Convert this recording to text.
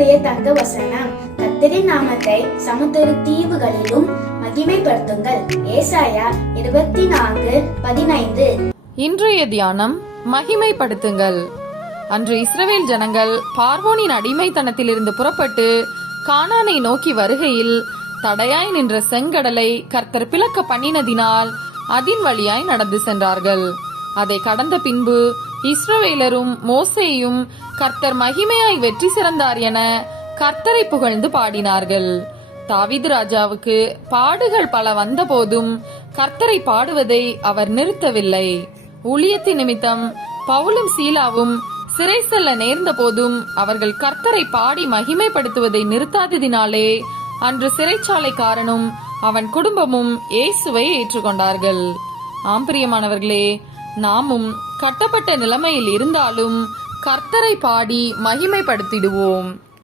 இன்றைய தங்க வசனம், கர்த்தரின் நாமத்தை சமுத்திர தீவுகளிலும் மகிமைப்படுத்துங்கள். ஏசாயா 24:15. இன்றைய தியானம், மகிமைப்படுத்துங்கள். அன்று இஸ்ரவேல் ஜனங்கள் பார்வோனின் அடிமைத்தனத்திலிருந்து புறப்பட்டு கானானை நோக்கி வருகையில் தடையாய் நின்ற செங்கடலை கர்த்தர் பிளக்க பண்ணினதினால் அதின் வழியாய் நடந்து சென்றார்கள். அதை கடந்த பின்பு இஸ்ரவேலரும் மோசேயும் கர்த்தர் மகிமையாய் வெற்றி சிறந்தார் என கர்த்தரை புகழ்ந்து பாடினார்கள். தாவீது ராஜாவுக்கு பாடுகள் பல வந்த போதும் கர்த்தரை பாடுவதை அவர் நிறுத்தவில்லை. ஊழியத்தின் நிமித்தம் பவுலும் சீலாவும் சிறை செல்ல நேர்ந்த போதும் அவர்கள் கர்த்தரை பாடி மகிமைப்படுத்துவதை நிறுத்தாததினாலே அன்று சிறைச்சாலைக்காரனும் அவன் குடும்பமும் இயேசுவை ஏற்றுக்கொண்டார்கள். ஆம்பிரியமானவர்களே, நாமும் கட்டப்பட்ட நிலைமையில் இருந்தாலும் கர்த்தரை பாடி மகிமைப்படுத்திடுவோம்.